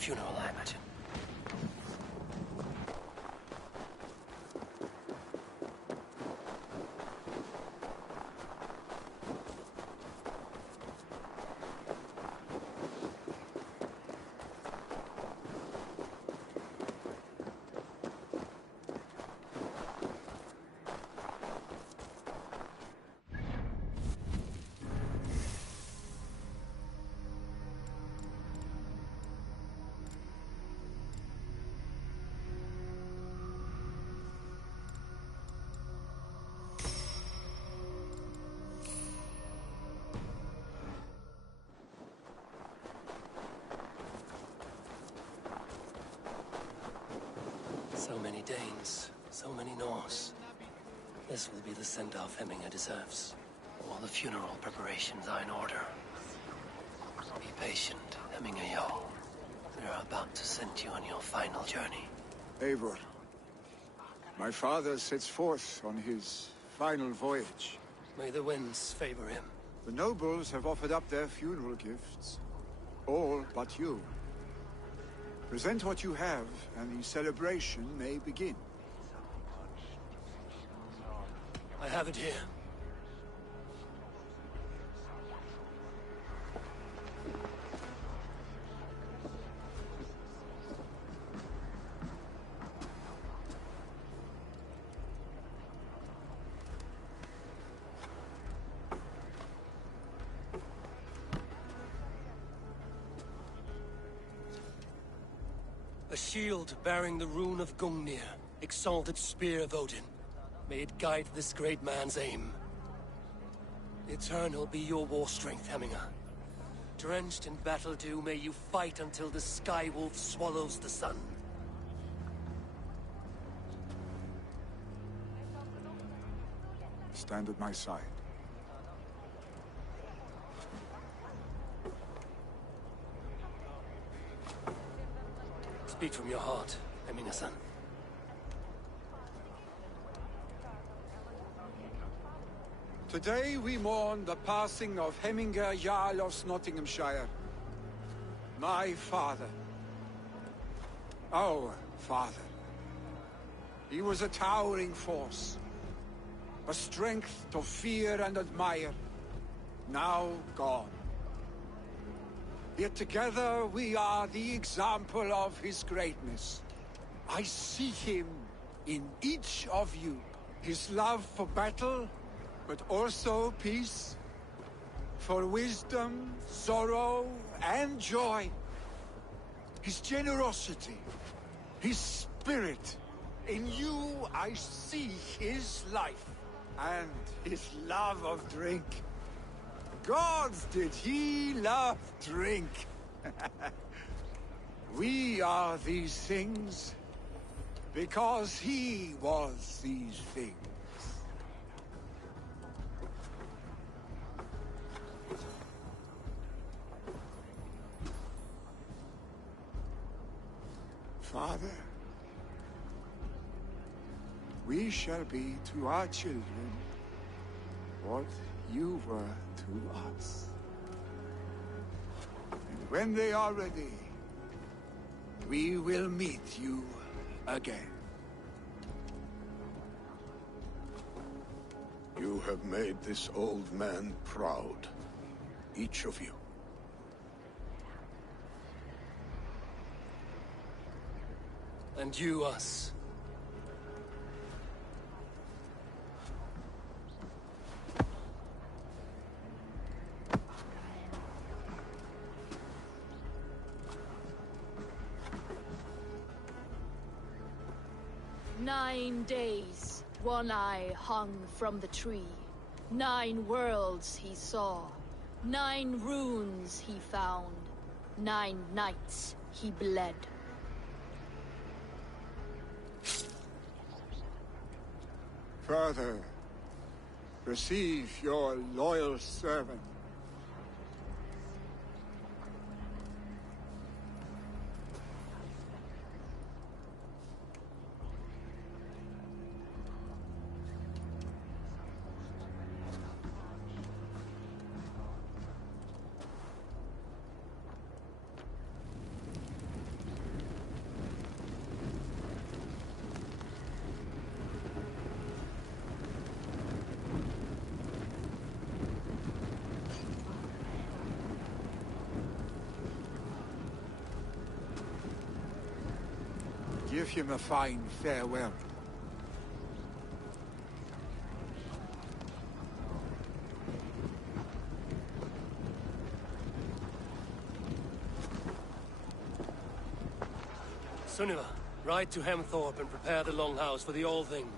funeral, I imagine. So many Danes, so many Norse. This will be the send-off Hemminger deserves. All the funeral preparations are in order. Be patient, Hemminger Jarl. They're about to send you on your final journey. Eivor, my father sets forth on his final voyage. May the winds favor him. The nobles have offered up their funeral gifts. All but you. Present what you have, and the celebration may begin. I have it here. A shield bearing the rune of Gungnir, exalted spear of Odin. May it guide this great man's aim. Eternal be your war strength, Hemminger. Drenched in battle dew, may you fight until the sky wolf swallows the sun. Stand at my side. Speak from your heart, Hemminger-son. Today we mourn the passing of Hemminger Jarl of Nottinghamshire. My father. Our father. He was a towering force. A strength to fear and admire. Now gone. Yet together we are the example of his greatness. I see him in each of you. His love for battle, but also peace. For wisdom, sorrow, and joy. His generosity, his spirit. In you I see his life, and his love of drink. Gods, did he love drink! We are these things because he was these things. Father, we shall be to our children what you were to us. And when they are ready, we will meet you again. You have made this old man proud, each of you. And you us. "9 days, One Eye hung from the tree. 9 worlds he saw. 9 runes he found. 9 nights he bled. Father, receive your loyal servant. Give him a fine farewell. Sunniva, ride to Hemthorpe and prepare the Longhouse for the All-Thing.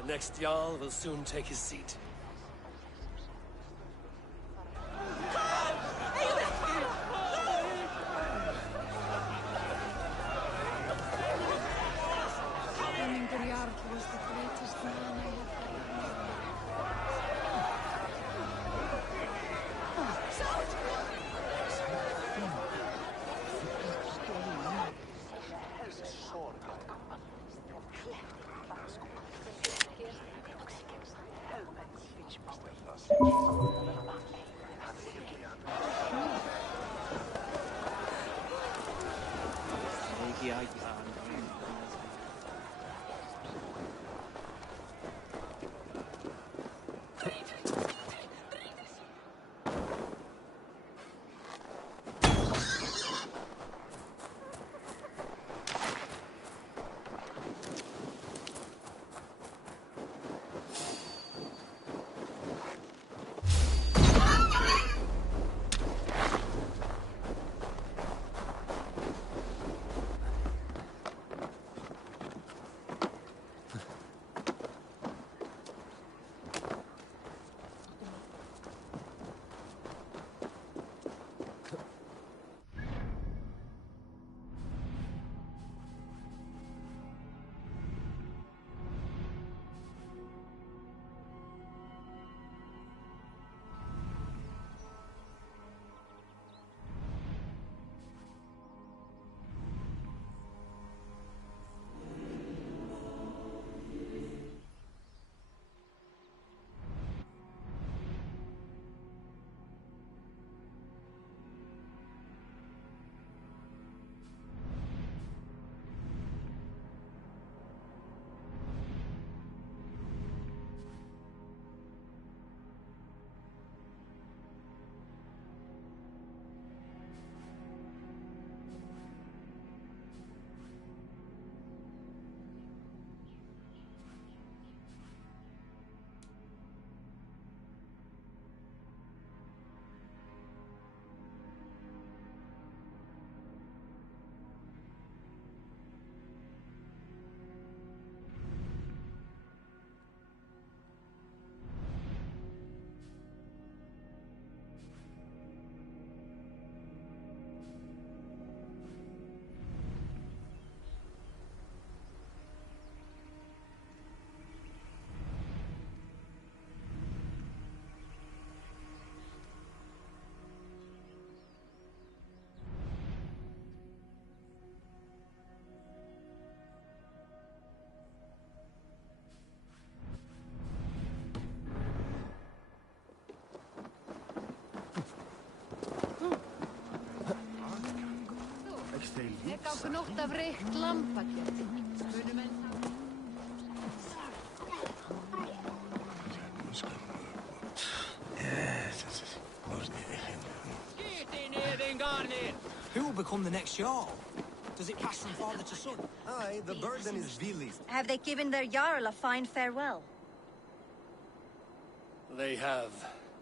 The next Jarl will soon take his seat. Ég gaf gnótt af reykt lambakjöti. Munum enn Who will become the next Jarl? Does it pass from father to son? Aye, the burden is Vili's. Have they given their Jarl a fine farewell? They have.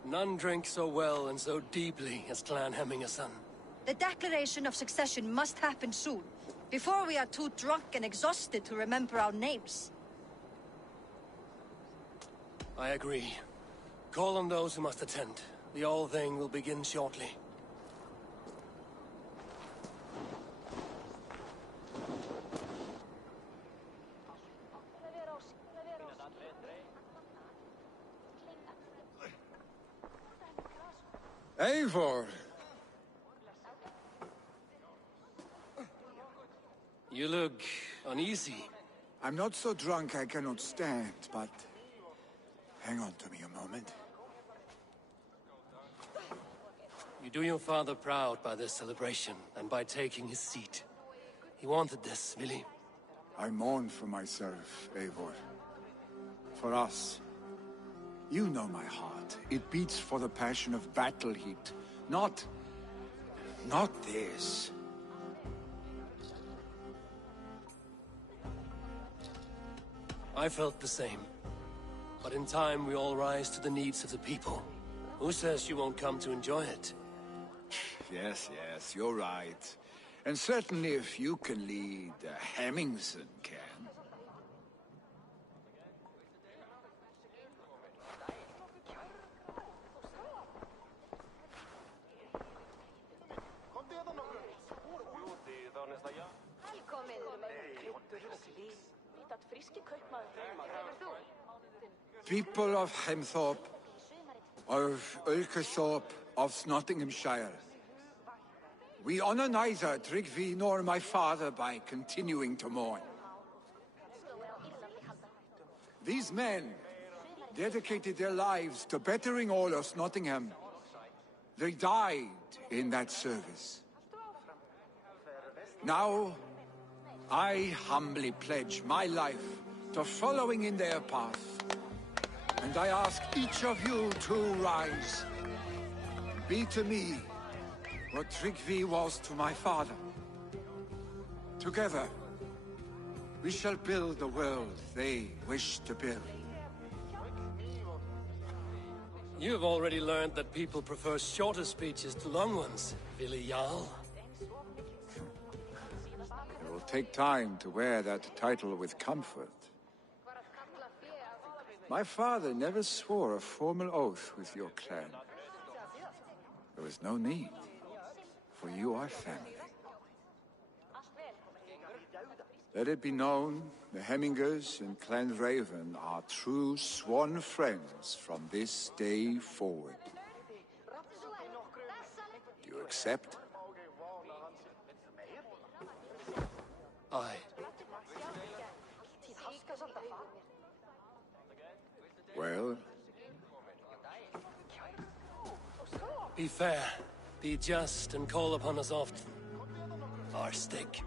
None drink so well and so deeply as Clan Hemmingason. The declaration of succession must happen soon, before we are too drunk and exhausted to remember our names. I agree. Call on those who must attend. The All-Thing will begin shortly. Eivor! You look uneasy. I'm not so drunk I cannot stand, but... hang on to me a moment. You do your father proud by this celebration, and by taking his seat. He wanted this, Vili. I mourn for myself, Eivor. For us. You know my heart. It beats for the passion of battle heat. Not this. I felt the same. But in time, we all rise to the needs of the people. Who says you won't come to enjoy it? Yes, you're right. And certainly if you can lead, Hemmingson can. People of Hemthorpe, of Ulkerthorpe, of Nottinghamshire, we honor neither Tryggvi nor my father by continuing to mourn. These men dedicated their lives to bettering all of Nottingham. They died in that service. Now, I humbly pledge my life to following in their path. And I ask each of you to rise. Be to me what Tryggvi was to my father. Together, we shall build the world they wish to build. You have already learned that people prefer shorter speeches to long ones, Billy Jarl. It will take time to wear that title with comfort. My father never swore a formal oath with your clan. There was no need, for you are family. Let it be known, the Hemmingers and Clan Raven are true sworn friends from this day forward. Do you accept? Aye. Well? Be fair, be just, and call upon us often. Our stick.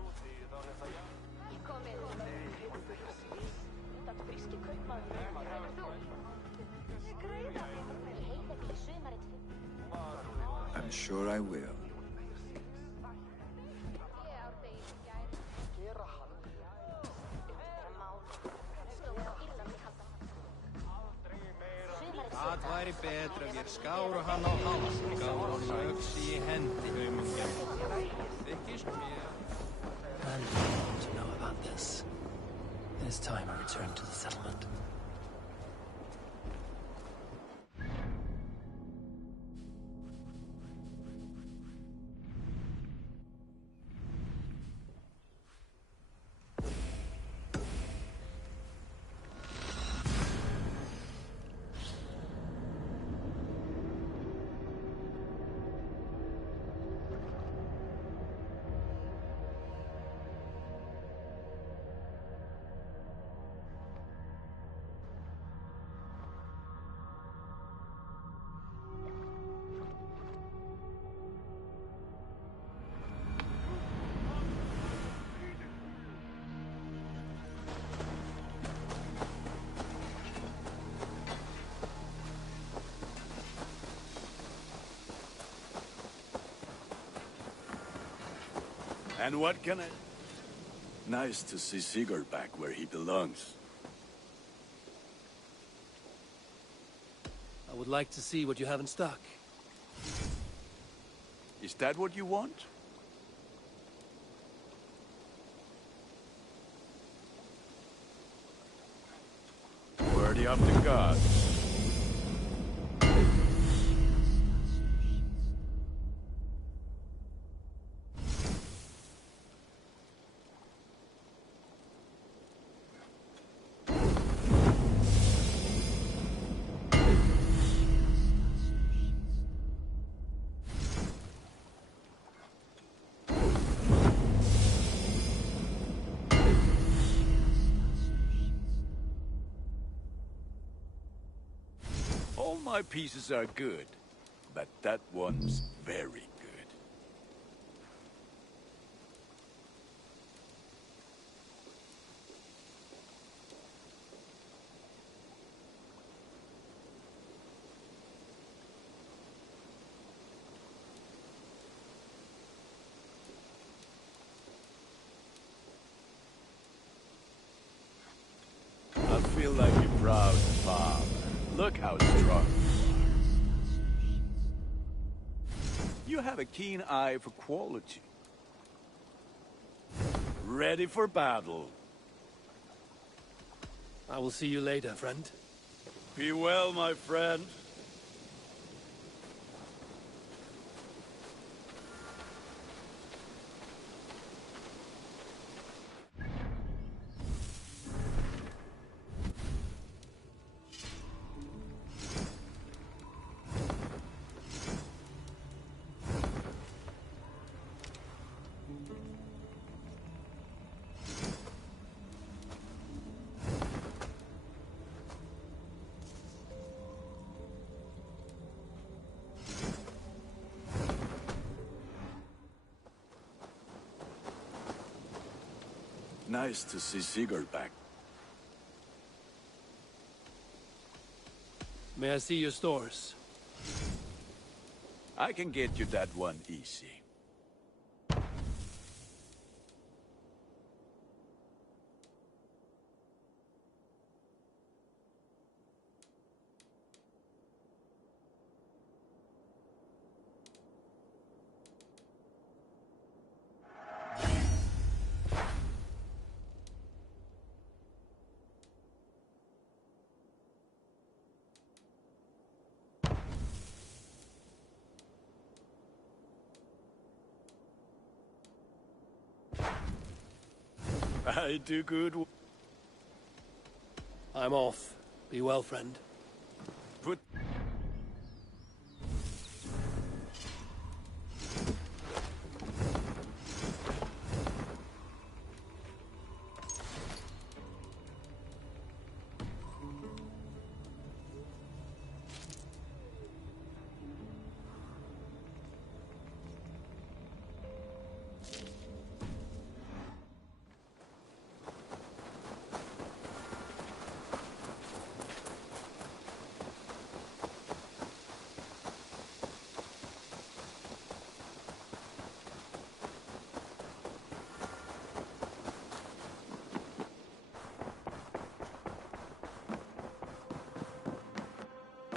I'm sure I will. Það væri betra við skáru hann á hals, gáru öxi í hendi. Þykist mér. And I want to know about this. It is time I return to the settlement. And what can I... Nice to see Sigurd back where he belongs. I would like to see what you have in stock. Is that what you want? Worthy of the gods. All my pieces are good, but that one's very good. feel like a proud father. Look how strong you are. You have a keen eye for quality. Ready for battle. I will see you later, friend. Be well, my friend. Nice to see Sigurd back. May I see your stores? I can get you that one easy. I do good. I'm off. Be well, friend. Put...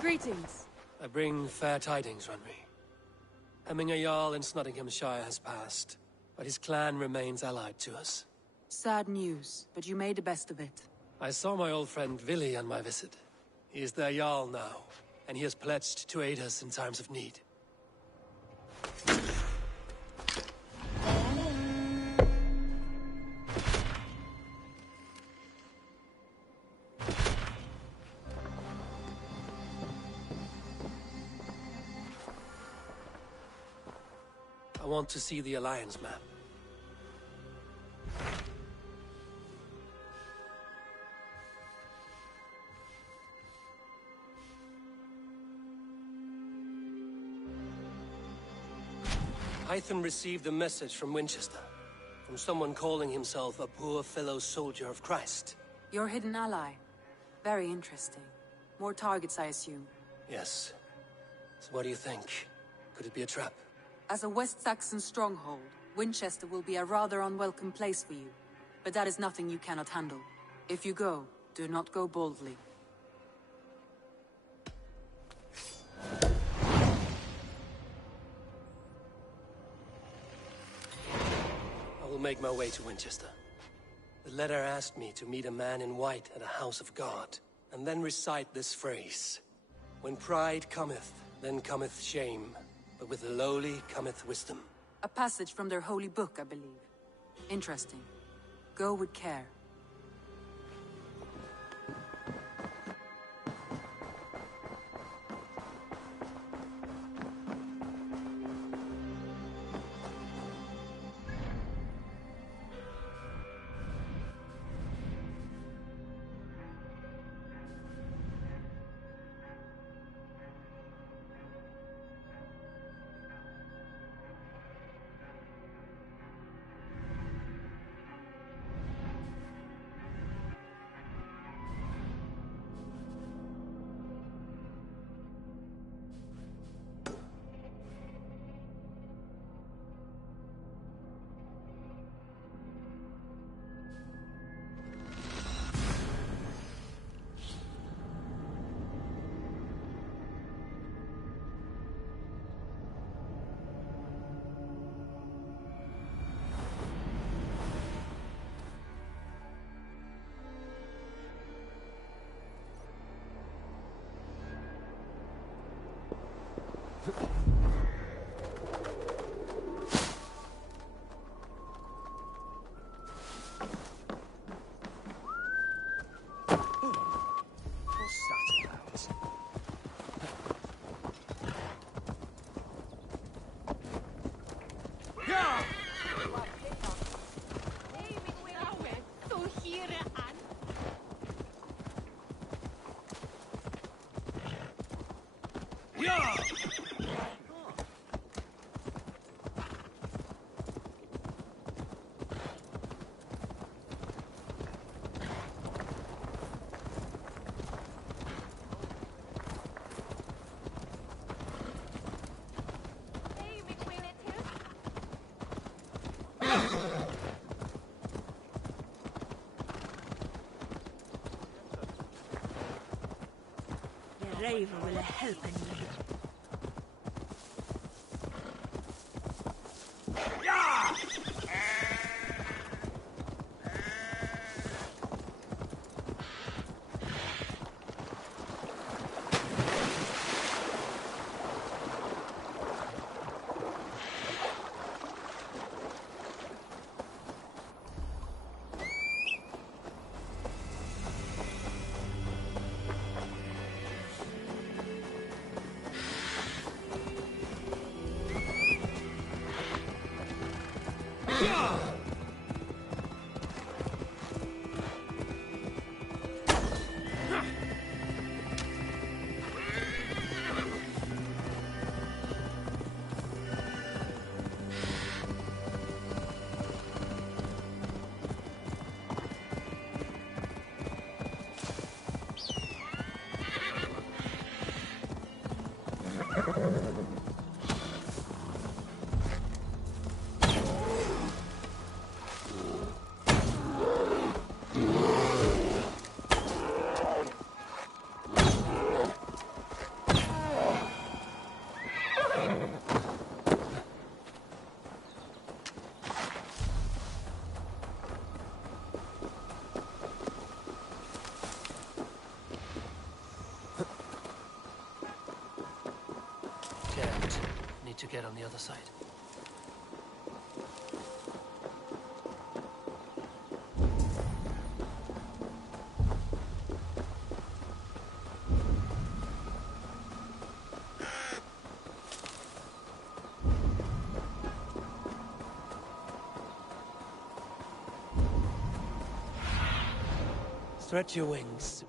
Greetings. I bring fair tidings, Runry. Hemminger Jarl in Nottinghamshire has passed, but his clan remains allied to us. Sad news, but you made the best of it. I saw my old friend Vili on my visit. He is their Jarl now, and he has pledged to aid us in times of need. I want to see the Alliance map. Hytham received a message from Winchester, from someone calling himself a poor fellow soldier of Christ. Your hidden ally. Very interesting. More targets, I assume. Yes. So what do you think? Could it be a trap? As a West Saxon stronghold, Winchester will be a rather unwelcome place for you. But that is nothing you cannot handle. If you go, do not go boldly. I will make my way to Winchester. The letter asked me to meet a man in white at a house of God, and then recite this phrase. When pride cometh, then cometh shame, but with the lowly cometh wisdom. A passage from their holy book, I believe. Interesting. Go with care. brave will help me. Can't. Need to get on the other side. Stretch your wings.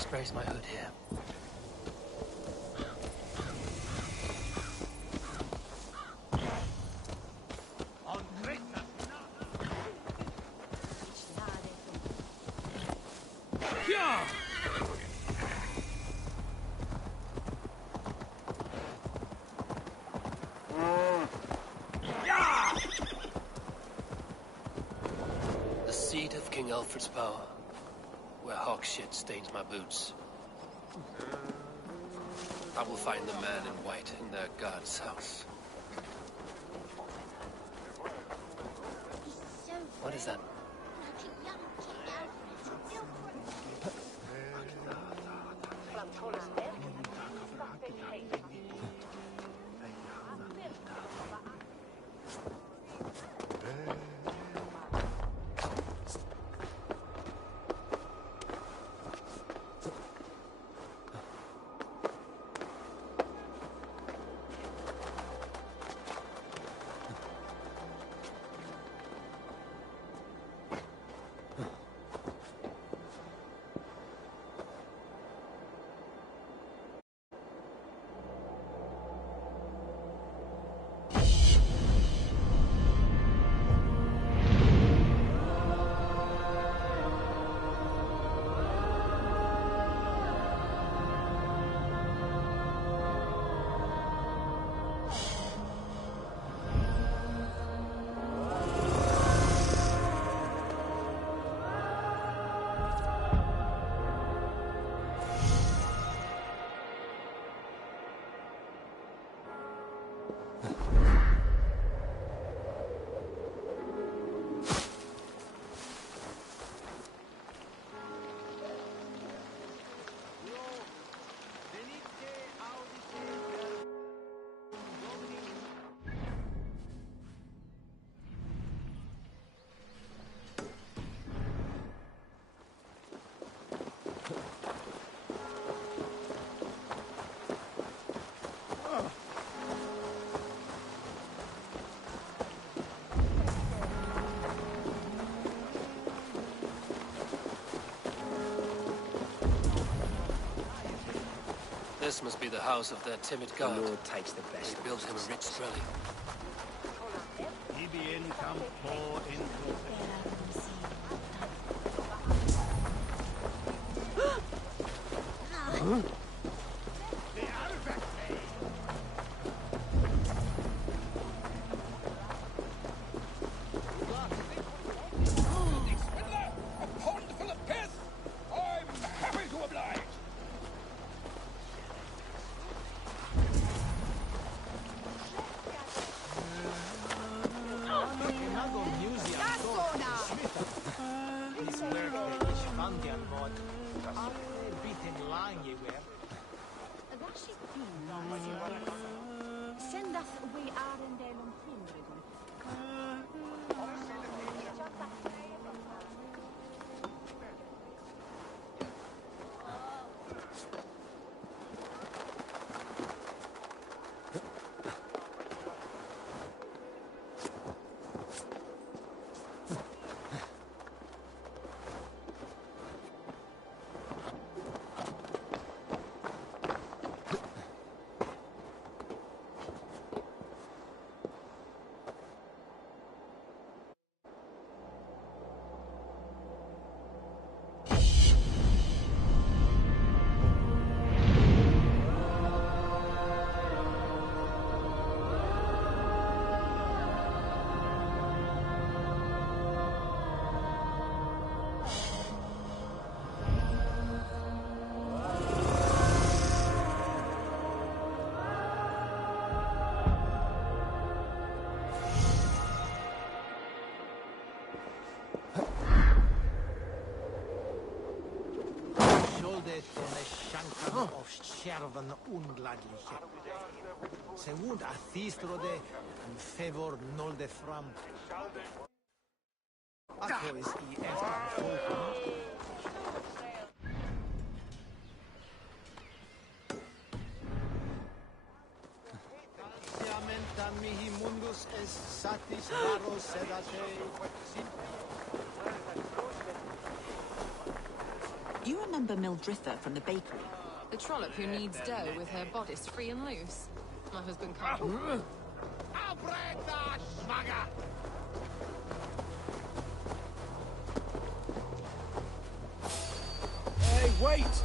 Just raise my hood here. The seat of King Alfred's power, where hawk shit stains my boots. I will find the man in white in their god's house. What is that? This must be the house of that timid guard. The Lord takes the best. They built him a rich dwelling. Kärven ungladliche. Se wohnt a thistrode en favor nolde fram. Akko is I efter folken. Siamentan mihi mundus es satis varo sedate. You remember Mildritha from the bakery? The trollop who needs dough with her bodice free and loose. My husband can't. Hey, wait!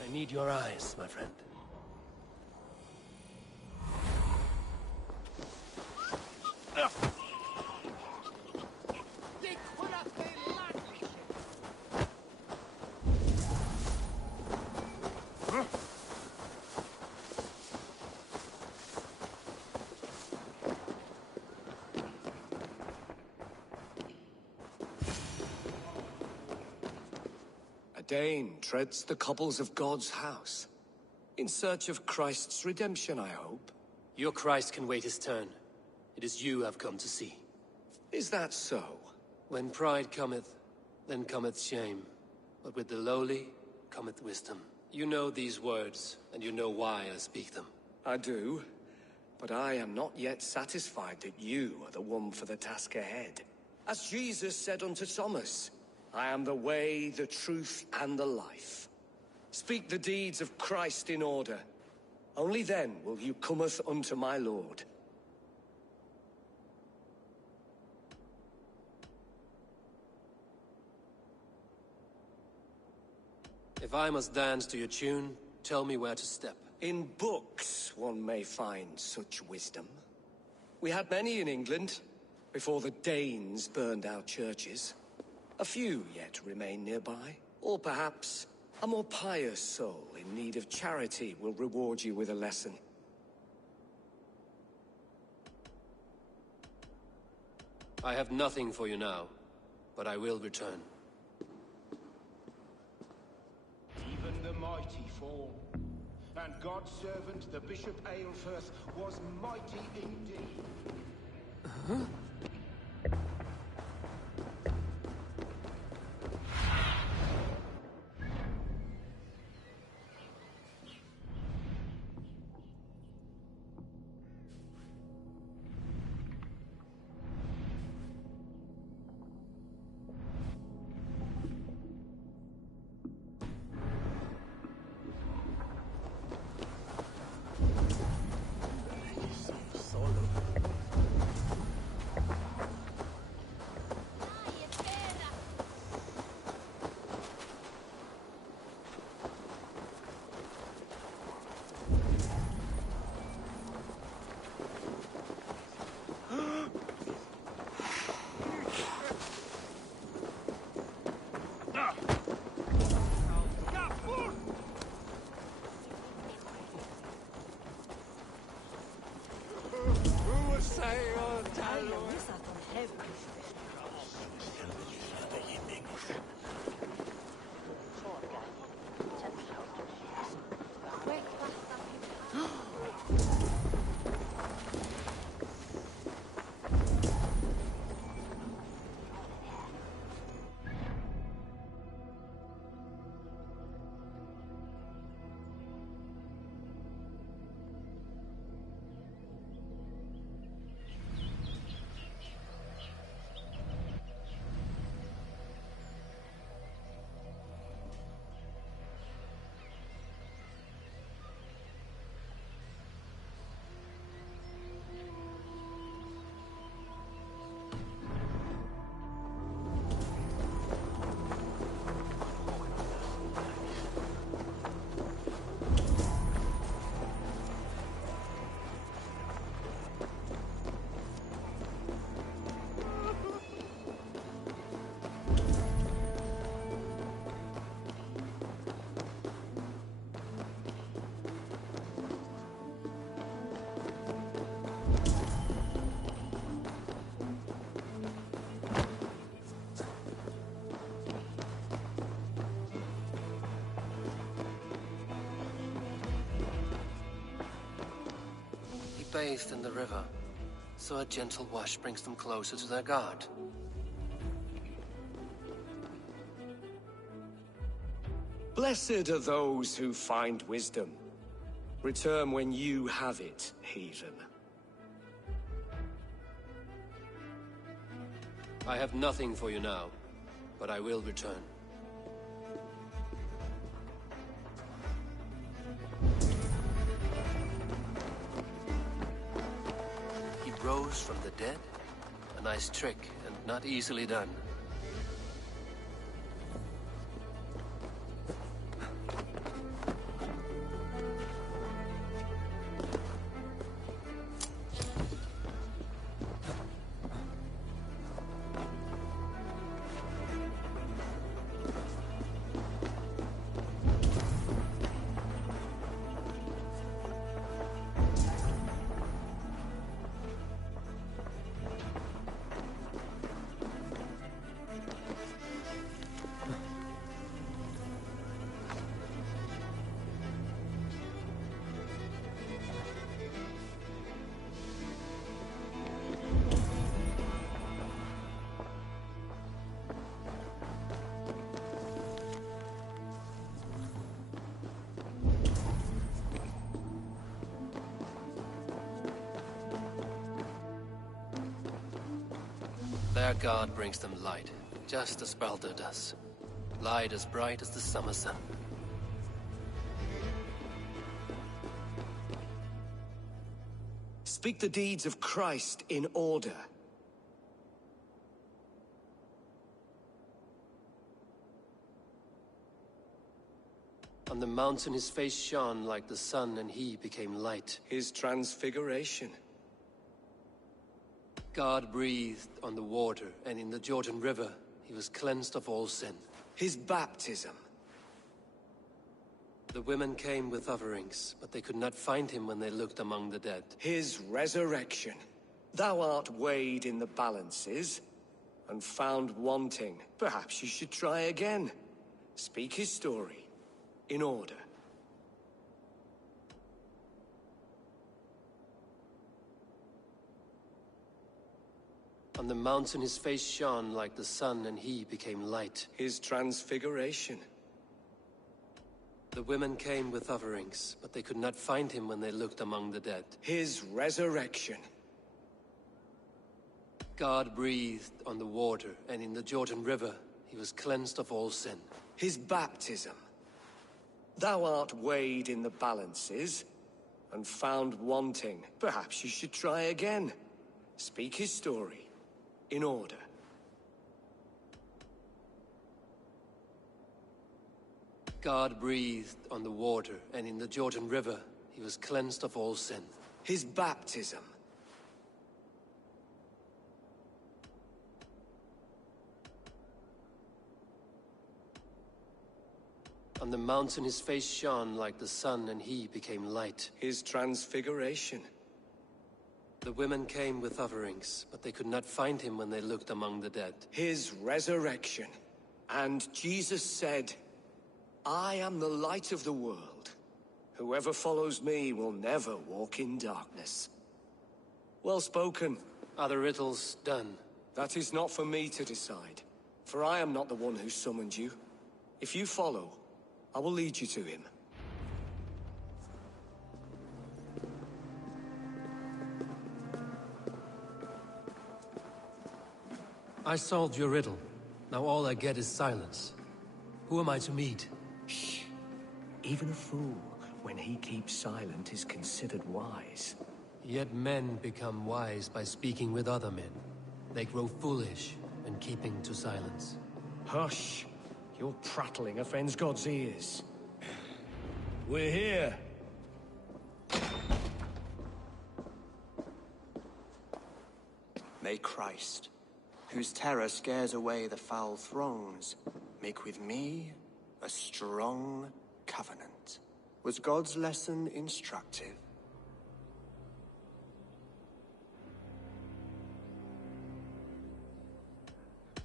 I need your eyes, my friend. Dane treads the cobbles of God's house. In search of Christ's redemption, I hope. Your Christ can wait his turn. It is you I've come to see. Is that so? When pride cometh, then cometh shame. But with the lowly cometh wisdom. You know these words, and you know why I speak them. I do. But I am not yet satisfied that you are the one for the task ahead. As Jesus said unto Thomas, I am the way, the truth, and the life. Speak the deeds of Christ in order. Only then will you cometh unto my Lord. If I must dance to your tune, tell me where to step. In books one may find such wisdom. We had many in England, before the Danes burned our churches. A few yet remain nearby. Or perhaps a more pious soul in need of charity will reward you with a lesson. I have nothing for you now, but I will return. Even the mighty fall. And God's servant, the Bishop Aelfirth, was mighty indeed. Uh-huh. Bathed in the river, so a gentle wash brings them closer to their God. Blessed are those who find wisdom. Return when you have it, heathen. I have nothing for you now, but I will return. Rose from the dead? A nice trick, and not easily done. Their god brings them light, just as Baldur does. Light as bright as the summer sun. Speak the deeds of Christ in order. On the mountain his face shone like the sun, and he became light. His transfiguration. God breathed on the water, and in the Jordan River he was cleansed of all sin. His baptism. The women came with offerings, but they could not find him when they looked among the dead. His resurrection. Thou art weighed in the balances, and found wanting. Perhaps you should try again. Speak his story, in order. On the mountain his face shone like the sun, and he became light. His transfiguration. The women came with offerings, but they could not find him when they looked among the dead. His resurrection. God breathed on the water, and in the Jordan River he was cleansed of all sin. His baptism. Thou art weighed in the balances, and found wanting. Perhaps you should try again. Speak his story, in order. God breathed on the water, and in the Jordan River he was cleansed of all sin. His baptism. On the mountain his face shone like the sun, and he became light. His transfiguration. The women came with offerings, but they could not find him when they looked among the dead. His resurrection. And Jesus said, I am the light of the world. Whoever follows me will never walk in darkness. Well spoken. Are the riddles done? That is not for me to decide, for I am not the one who summoned you. If you follow, I will lead you to him. I solved your riddle. Now all I get is silence. Who am I to meet? Shh. Even a fool, when he keeps silent, is considered wise. Yet men become wise by speaking with other men. They grow foolish and keeping to silence. Hush! Your prattling offends God's ears. We're here. May Christ, whose terror scares away the foul throngs, make with me a strong covenant. Was God's lesson instructive?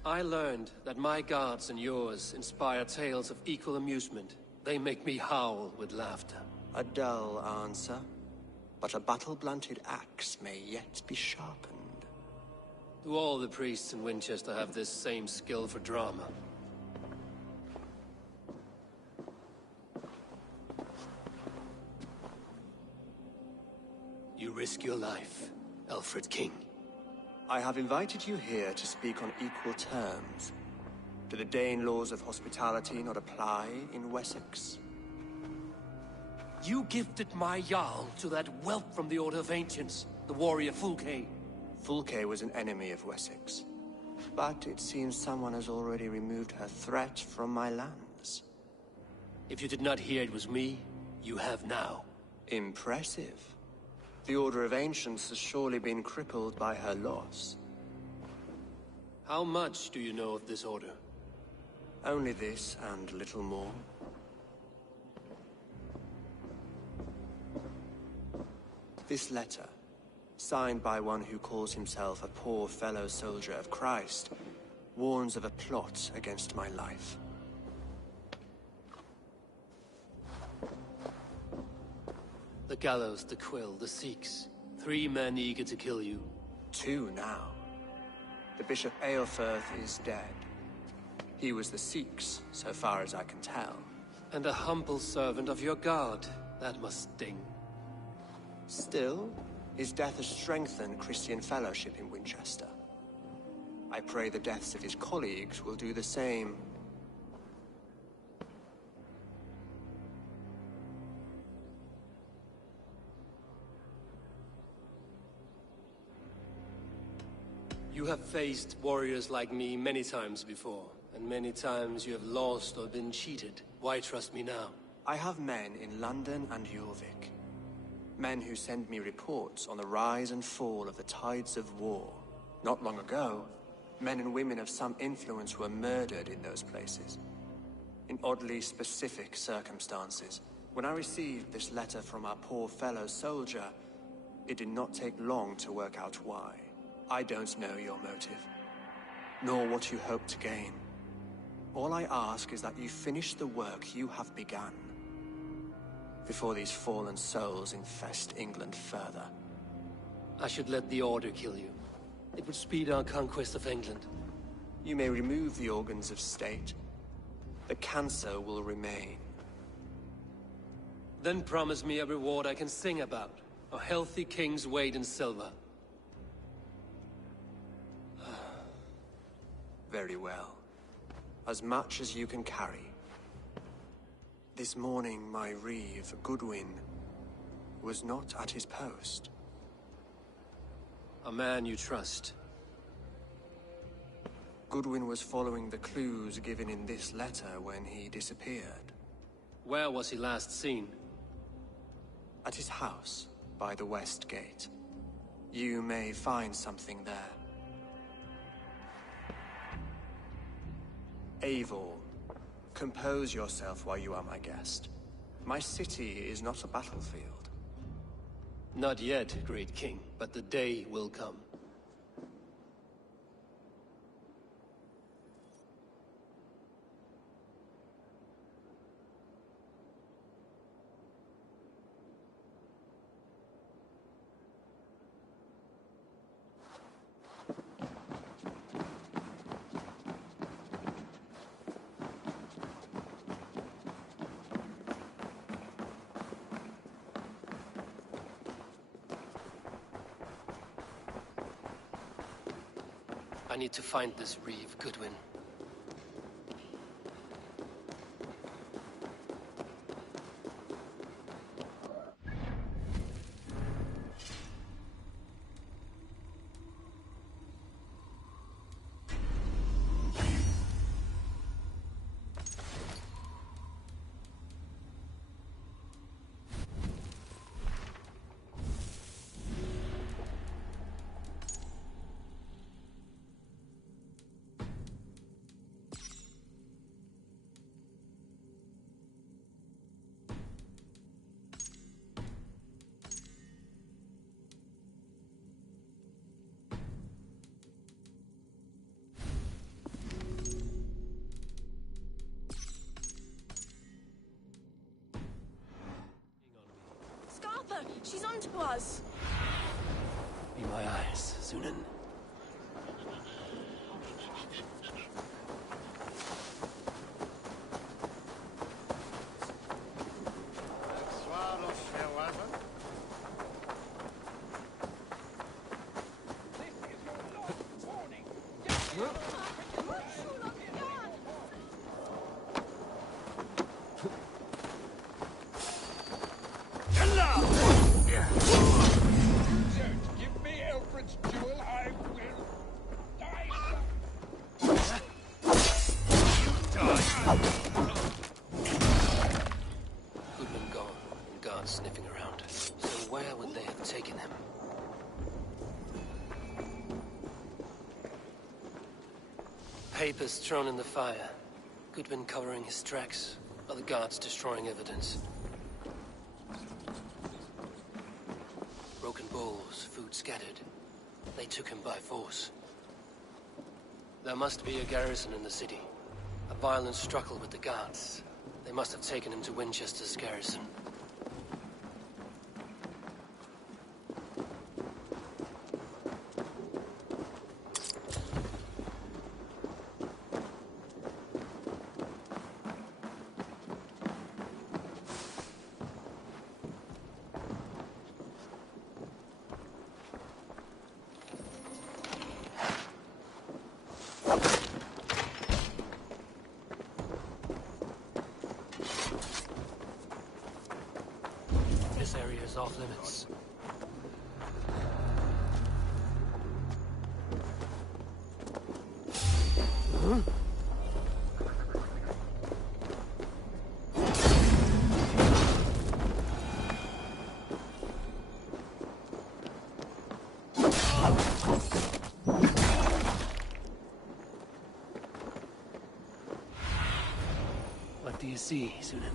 I learned that my gods and yours inspire tales of equal amusement. They make me howl with laughter. A dull answer, but a battle-blunted axe may yet be sharpened. Do all the priests in Winchester have this same skill for drama? You risk your life, Alfred King. I have invited you here to speak on equal terms. Do the Dane laws of hospitality not apply in Wessex? You gifted my Jarl to that whelp from the Order of Ancients, the warrior Fulke. Fulke was an enemy of Wessex. But it seems someone has already removed her threat from my lands. If you did not hear it was me, you have now. Impressive. The Order of Ancients has surely been crippled by her loss. How much do you know of this order? Only this and little more. This letter, signed by one who calls himself a poor fellow soldier of Christ, warns of a plot against my life. The gallows, the quill, the Sikhs. 3 men eager to kill you. 2 now. The Bishop Aelfirth is dead. He was the Sikhs, so far as I can tell. And a humble servant of your god. That must sting. Still, his death has strengthened Christian fellowship in Winchester. I pray the deaths of his colleagues will do the same. You have faced warriors like me many times before, and many times you have lost or been cheated. Why trust me now? I have men in London and Jorvik. Men who send me reports on the rise and fall of the tides of war. Not long ago, men and women of some influence were murdered in those places. In oddly specific circumstances. When I received this letter from our poor fellow soldier, it did not take long to work out why. I don't know your motive, nor what you hope to gain. All I ask is that you finish the work you have begun, before these fallen souls infest England further. I should let the Order kill you. It would speed our conquest of England. You may remove the organs of state. The cancer will remain. Then promise me a reward I can sing about. A healthy king's weight in silver. Very well. As much as you can carry. This morning, my reeve, Goodwin, was not at his post. A man you trust. Goodwin was following the clues given in this letter when he disappeared. Where was he last seen? At his house, by the West Gate. You may find something there. Eivor, compose yourself while you are my guest. My city is not a battlefield. Not yet, great king, but the day will come. I need to find this reeve, Goodwin. She's onto us! Be my eyes, Sunan. Sniffing around. So where would they have taken him? Papers thrown in the fire. Goodwin covering his tracks. Other guards destroying evidence. Broken bowls, food scattered. They took him by force. There must be a garrison in the city. A violent struggle with the guards. They must have taken him to Winchester's garrison. This area is off limits. Huh? What do you see, Sunan?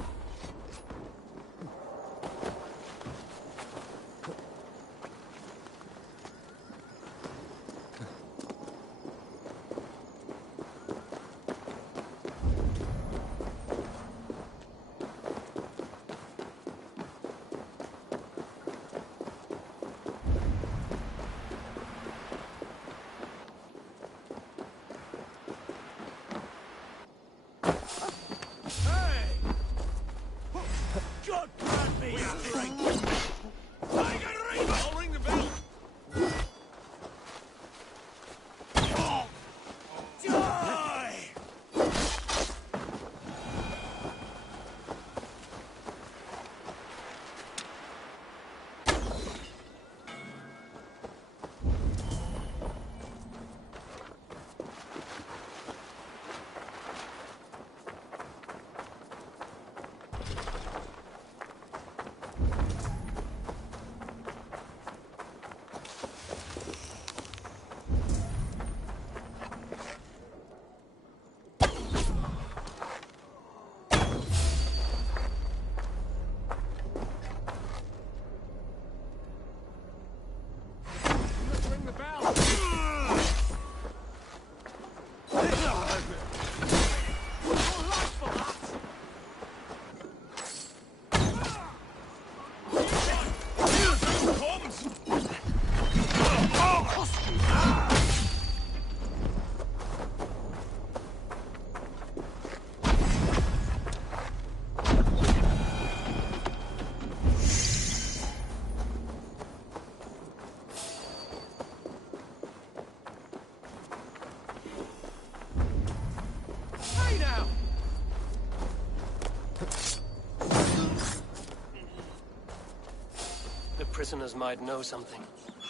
Prisoners might know something.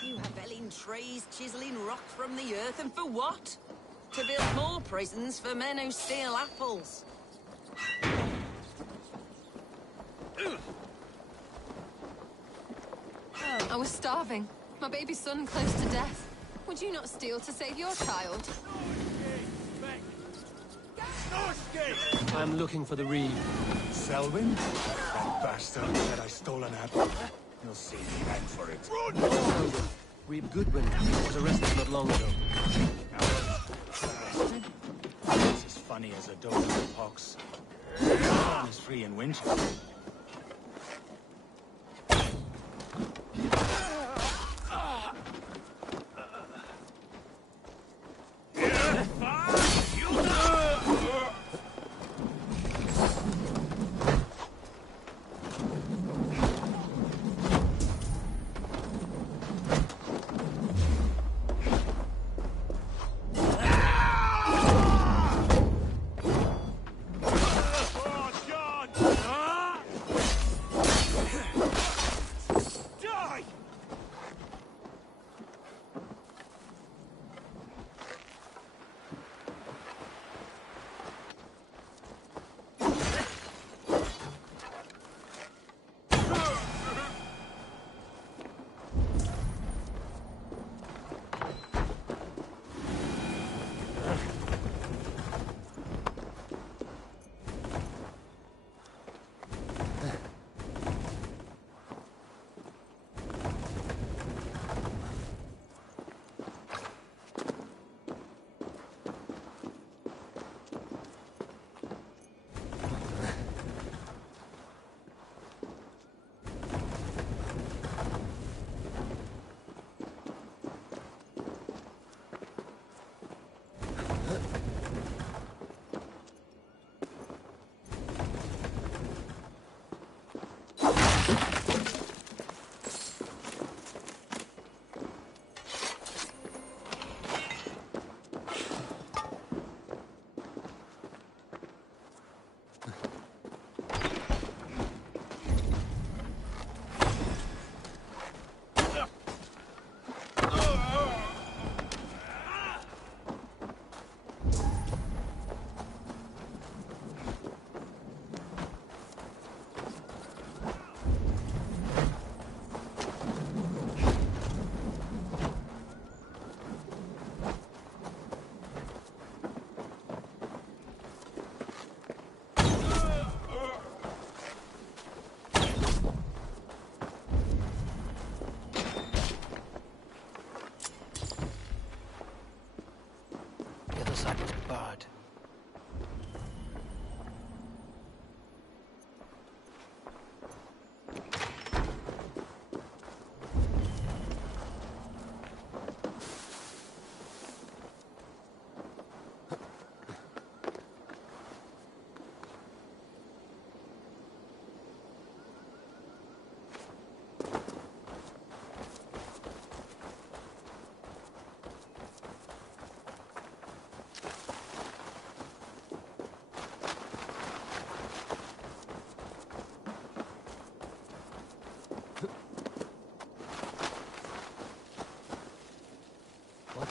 You have felling trees, chiseling rock from the earth, and for what? To build more prisons for men who steal apples. I was starving. My baby son close to death. Would you not steal to save your child? I'm looking for the reed. Selwyn? That bastard said I stole an apple. You'll see me back for it. Run! Reeve Goodwin was arrested not long ago. Arrested? It's as funny as a dog with pox. One is free in Winchester.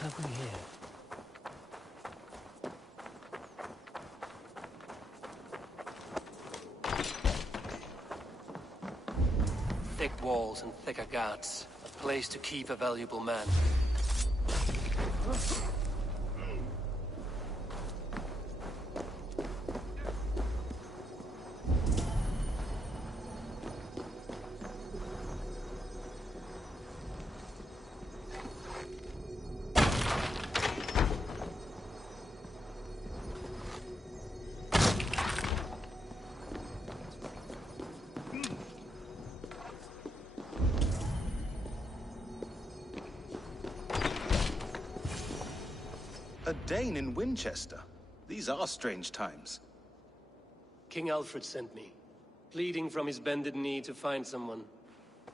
have we here? Thick walls and thicker guards. A place to keep a valuable man. A Dane in Winchester. These are strange times. King Alfred sent me, pleading from his bended knee to find someone.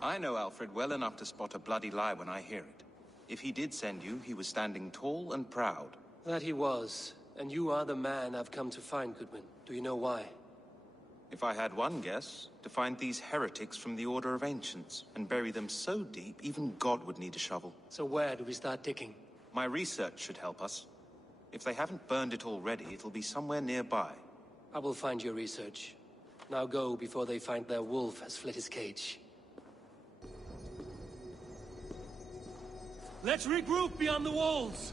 I know Alfred well enough to spot a bloody lie when I hear it. If he did send you, he was standing tall and proud. That he was, and you are the man I've come to find, Goodwin. Do you know why? If I had one guess, to find these heretics from the Order of Ancients, and bury them so deep, even God would need a shovel. So where do we start digging? My research should help us. If they haven't burned it already, it'll be somewhere nearby. I will find your research. Now go before they find their wolf has fled his cage. Let's regroup beyond the walls!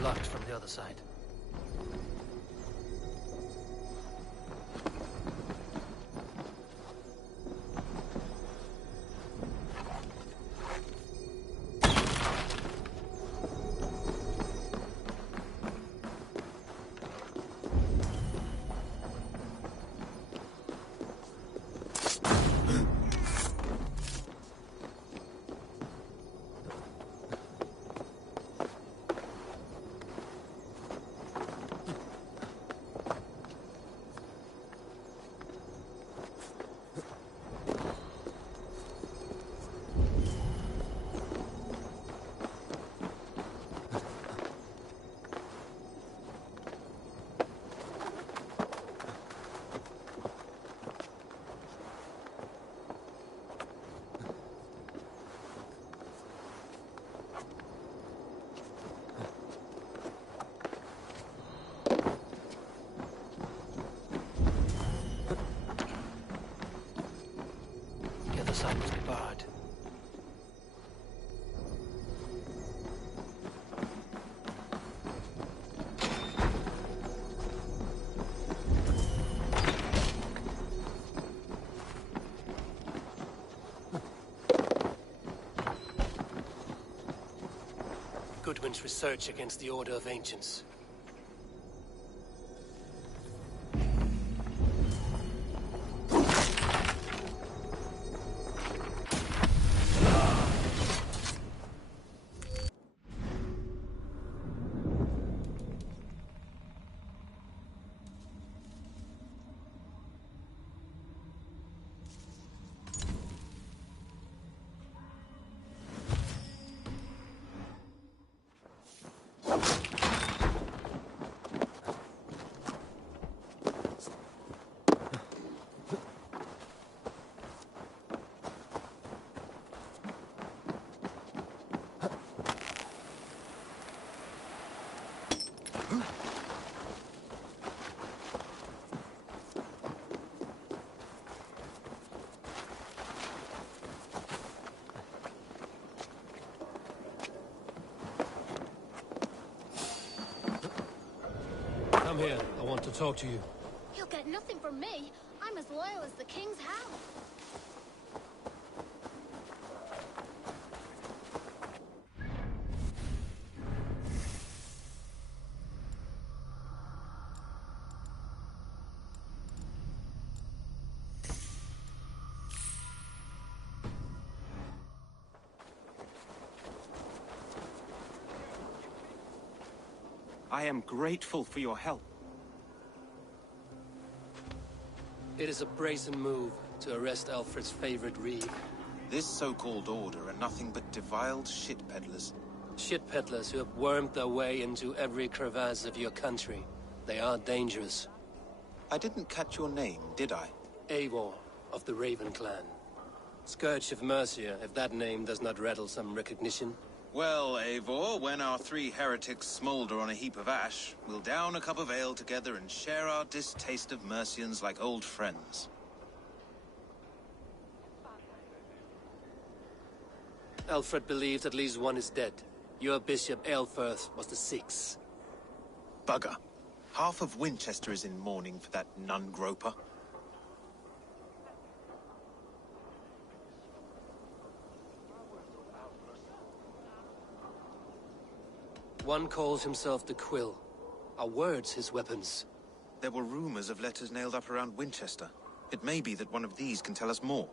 Blocked from the other side. The side must be barred. Goodwin's research against the Order of Ancients. Come here. I want to talk to you. You'll get nothing from me. I'm as loyal as the king's hound. I am grateful for your help. It is a brazen move to arrest Alfred's favorite reeve. This so-called order are nothing but deviled shit peddlers. Shit peddlers who have wormed their way into every crevasse of your country. They are dangerous. I didn't catch your name, did I? Eivor, of the Raven clan. Scourge of Mercia, if that name does not rattle some recognition. Well, Eivor, when our 3 heretics smolder on a heap of ash, we'll down a cup of ale together and share our distaste of Mercians like old friends. Alfred believed at least one is dead. Your bishop, Aelfirth, was the 6th. Bugger. Half of Winchester is in mourning for that nun-groper. One calls himself the Quill. Are words his weapons? There were rumors of letters nailed up around Winchester. It may be that one of these can tell us more.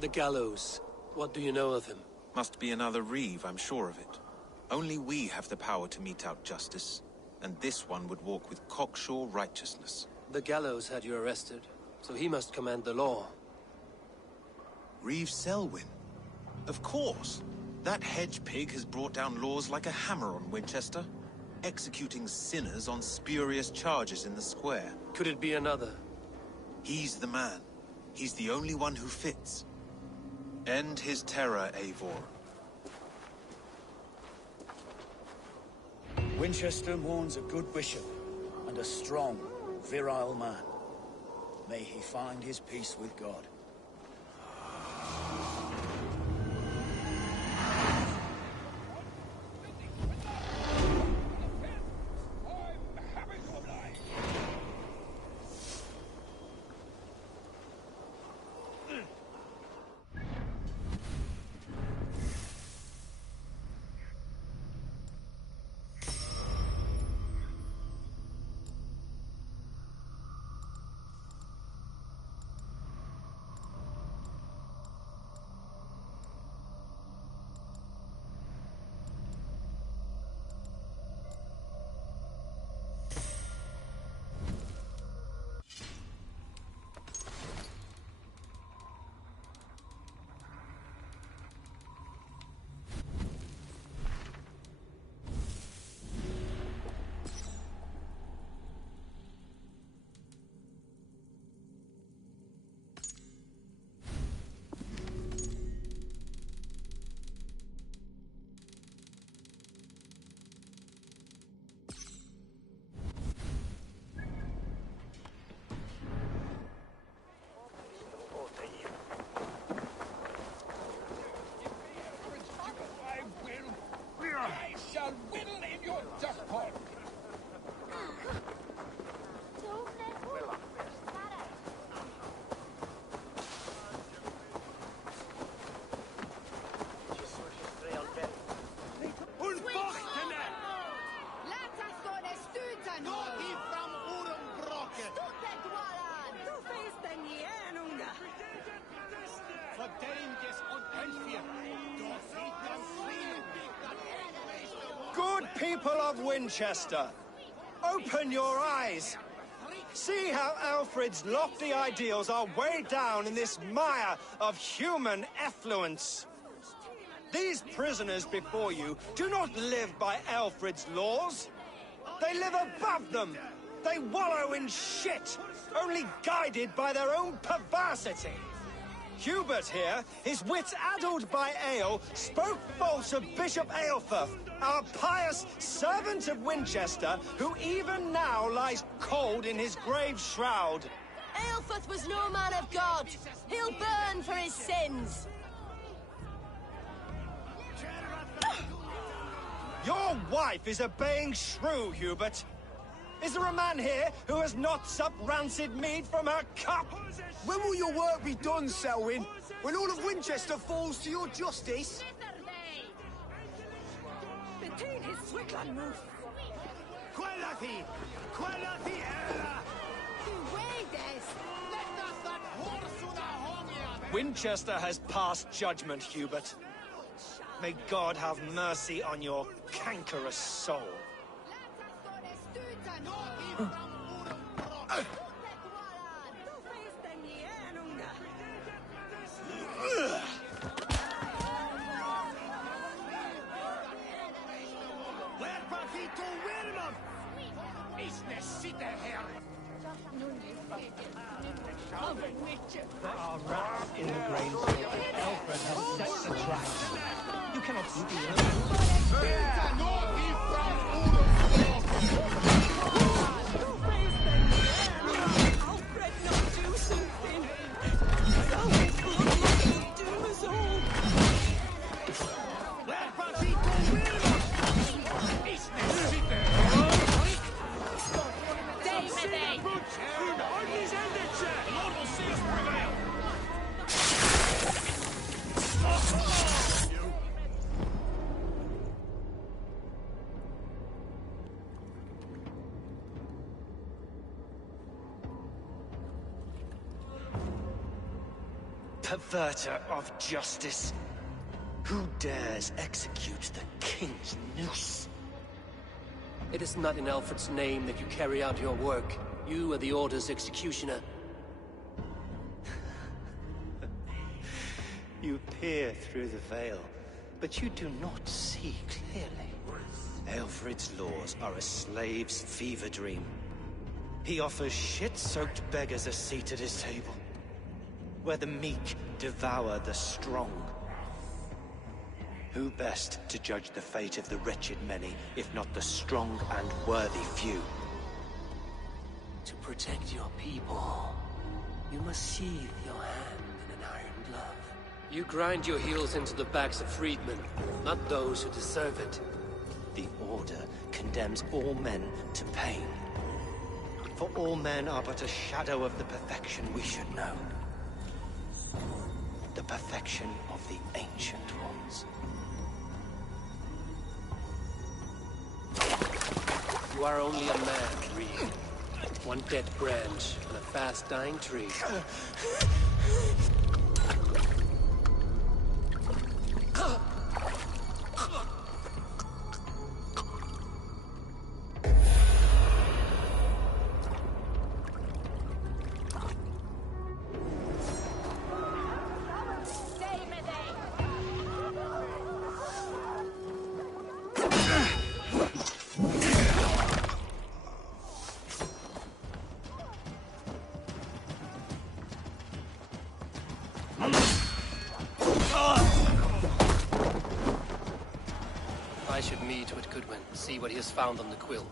The gallows. What do you know of him? Must be another reeve, I'm sure of it. Only we have the power to mete out justice, and this one would walk with cocksure righteousness. The gallows had you arrested, so he must command the law. Reeve Selwyn? Of course! That hedge pig has brought down laws like a hammer on Winchester, executing sinners on spurious charges in the square. Could it be another? He's the man. He's the only one who fits. End his terror, Eivor. Winchester mourns a good bishop and a strong, virile man. May he find his peace with God. people of Winchester, open your eyes. See how Alfred's lofty ideals are weighed down in this mire of human effluence. These prisoners before you do not live by Alfred's laws. They live above them. They wallow in shit, only guided by their own perversity. Hubert here, his wits addled by ale, spoke false of Bishop Aelfirth, our pious servant of Winchester, who even now lies cold in his grave shroud. Aelfirth was no man of God. He'll burn for his sins. Your wife is a baying shrew, Hubert. Is there a man here who has not supped rancid mead from her cup? When will your work be done, Selwyn? When all of Winchester falls to your justice? Winchester has passed judgment, Hubert. May God have mercy on your cankerous soul. There are rats in the grain store. Alfred has set the traps. You cannot steal. Alfred, not do something. Selwyn's bloodlust will doom us all. Perverter of justice. Who dares execute the king's noose? It is not in Alfred's name that you carry out your work. You are the Order's executioner. You peer through the veil, but you do not see clearly. Alfred's laws are a slave's fever dream. He offers shit-soaked beggars a seat at his table, where the meek devour the strong. Who best to judge the fate of the wretched many, if not the strong and worthy few? To protect your people, you must sheathe your hand in an iron glove. You grind your heels into the backs of freedmen, not those who deserve it. The Order condemns all men to pain. For all men are but a shadow of the perfection we should know. The perfection of the Ancient Ones. You are only a man, Reed. One dead branch on a fast-dying tree. I should meet with Goodwin, see what he has found on the quill.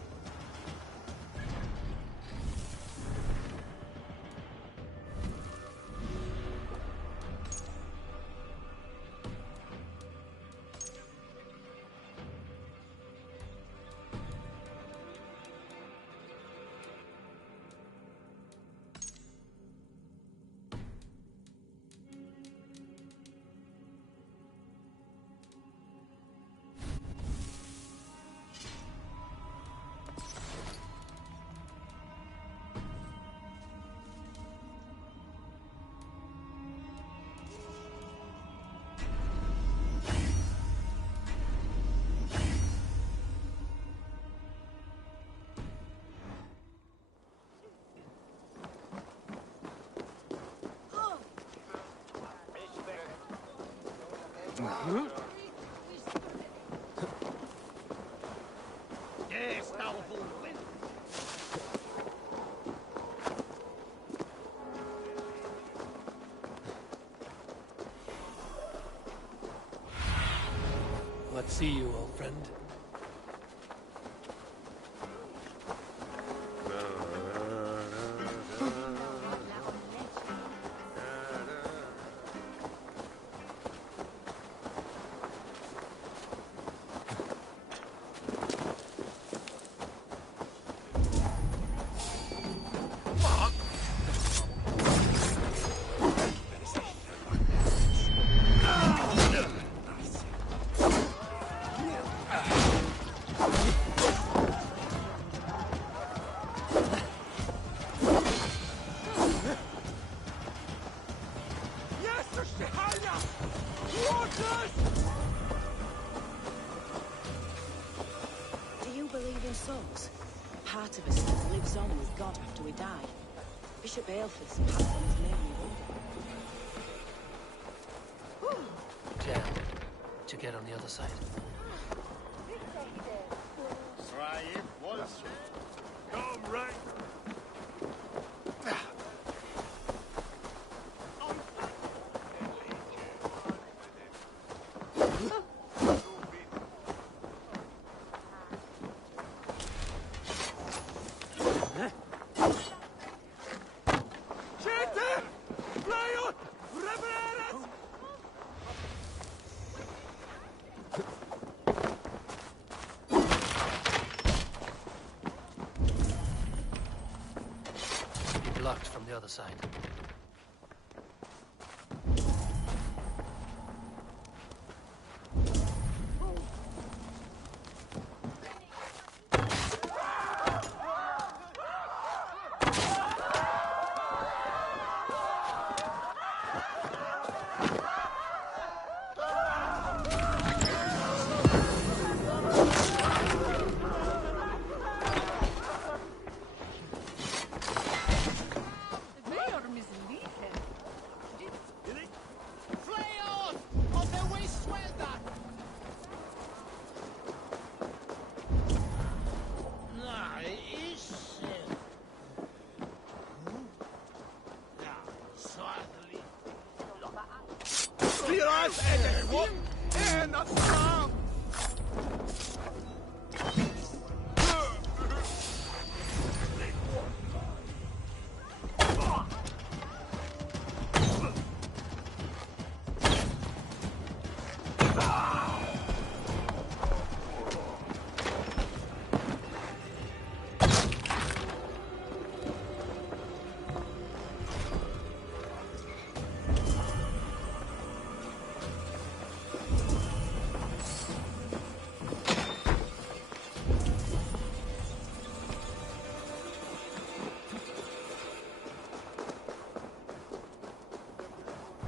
What see you, old friend? Do you believe in souls? Part of us that lives on with God after we die. Bishop Aelphus passed on his name, you wonder. Jan, to get on the other side. Come right. Blocked from the other side. Clear eyes, Ed! What? And that's wrong!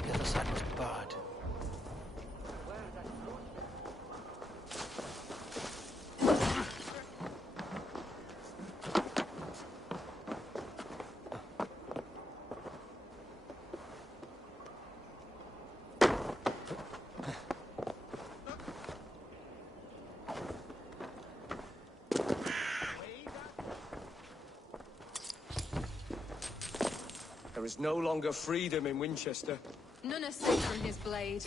The other side must be barred. There is no longer freedom in Winchester. None are safe from his blade.